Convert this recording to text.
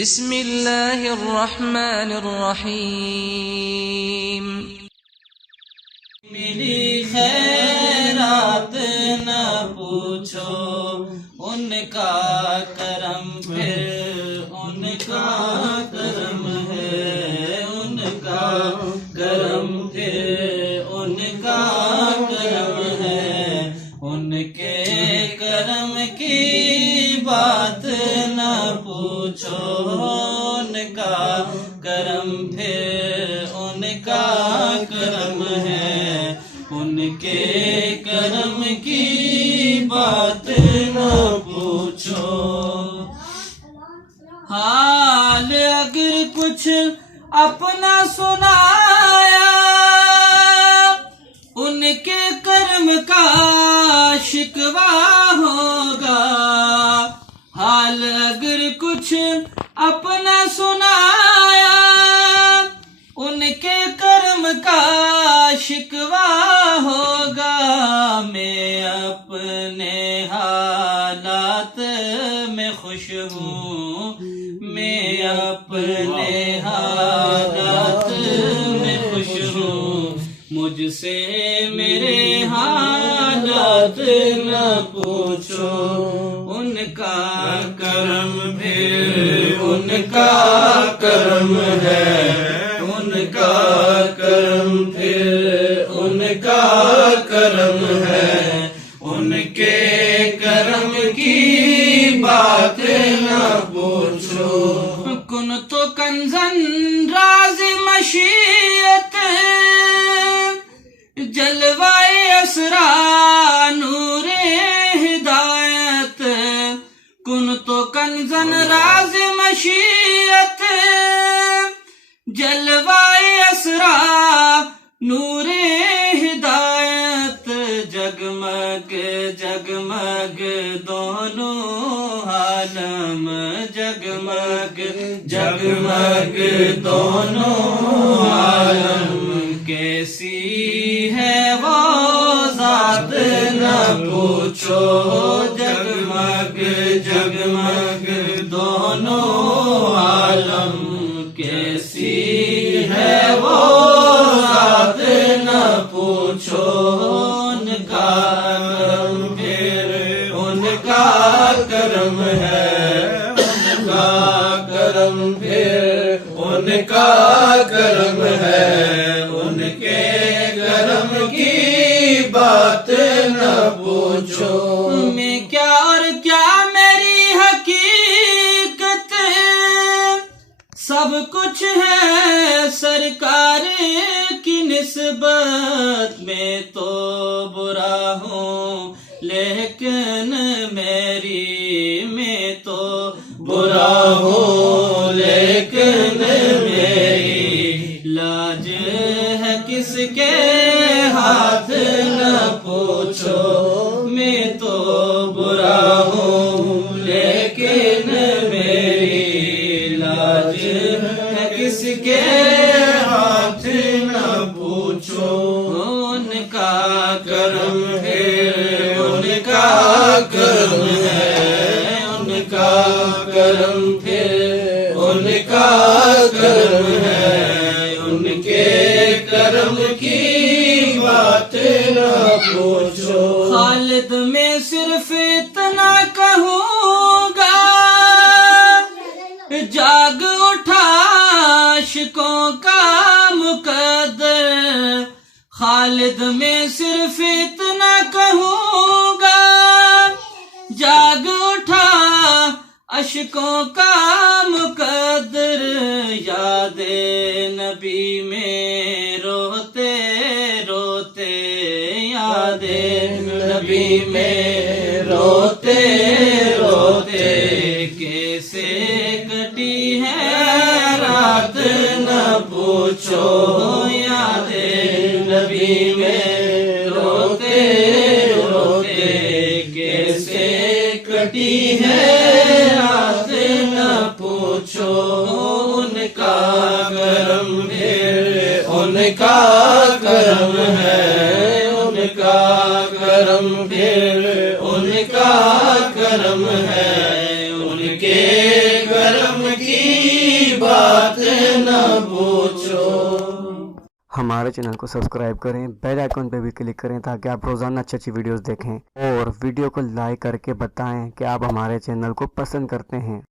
بسم اللہ الرحمن الرحیم۔ ملی خیرات نہ پوچھو، ان کا کرم پھر ان کا کرم ہے، ان کا کرم پھر ان کا کرم ہے، ان کے کرم کی بات نہ پوچھو، ان کا کرم پھر ان کا کرم ہے، ان کے کرم کی بات نہ پوچھو۔ حال اگر کچھ اپنا سنایا، ان کے کرم کا شکوہ ہوگا۔ حال اگر کچھ اپنا سنایا، ان کے کرم کا شکوہ ہوگا۔ میں اپنے حالات میں خوش ہوں، میں اپنے حالات میں خوش ہوں، مجھ سے میرے حالات نہ پوچھو، ان کا کرم پھر ان کا کرم ہے، ان کا کرم پھر ان کا کرم ہے، ان کے کرم کی بات نہ پوچھو۔ کن تو کنزن راز مشیت، جلوائے اسرار نور ہدایت، کن تو کنزن راز مشیت، جلوائے اسرار نور ہدایت، جگمگ جگمگ دونوں عالم، جگمگ جگمگ دونوں عالم، کیسی ہے وہ ذات نہ پوچھو، جگمگ جگمگ دونوں عالم، کیسی ہے وہ ذات نہ پوچھو، ان کا کرم پھر ان کا کرم ہے، ان کا کرم پھر ان کا کرم ہے، ان کے کرم کی بات نہ پوچھو۔ میں کیا اور کیا میری حقیقت، سب کچھ ہے سرکار کی نسبت، میں تو برا ہوں لیکن میں تو برا ہوں لیکن میری لاج ہے کس کے ہاتھ نہ پوچھو، میں تو برا ہوں لیکن میری لاج ہے کس کے ہاتھ نہ پوچھو، ان کا کرم ہے ان کا کرم ہے، ان کا کرم پھر ان کا کرم ہے، ان کے کرم کی بات نہ پوچھو۔ خالد میں صرف اتنا کہوں گا، جاگ اٹھا عاشقوں کا مقدر، خالد میں صرف اتنا کہوں گا، جاگ اٹھا عاشقوں کا مقدر، یاد نبی میں روتے روتے، یاد نبی میں روتے روتے، کیسے کٹی ہے رات نہ پوچھو، یاد نبی میں روتے روتے، کیسے کٹی ہے رات نہ پوچھو، ان کا کرم پھر ان کا کرم ہے، ان کا کرم پھر ان کا کرم ہے، ان کے کرم کی کی بات نہ پوچھو. ہمارے چینل کو سبسکرائب کریں، بیل آئیکن پہ بھی کلک کریں تاکہ آپ روزانہ اچھی ویڈیوز دیکھیں، اور ویڈیو کو لائک کر کے بتائیں کہ آپ ہمارے چینل کو پسند کرتے ہیں.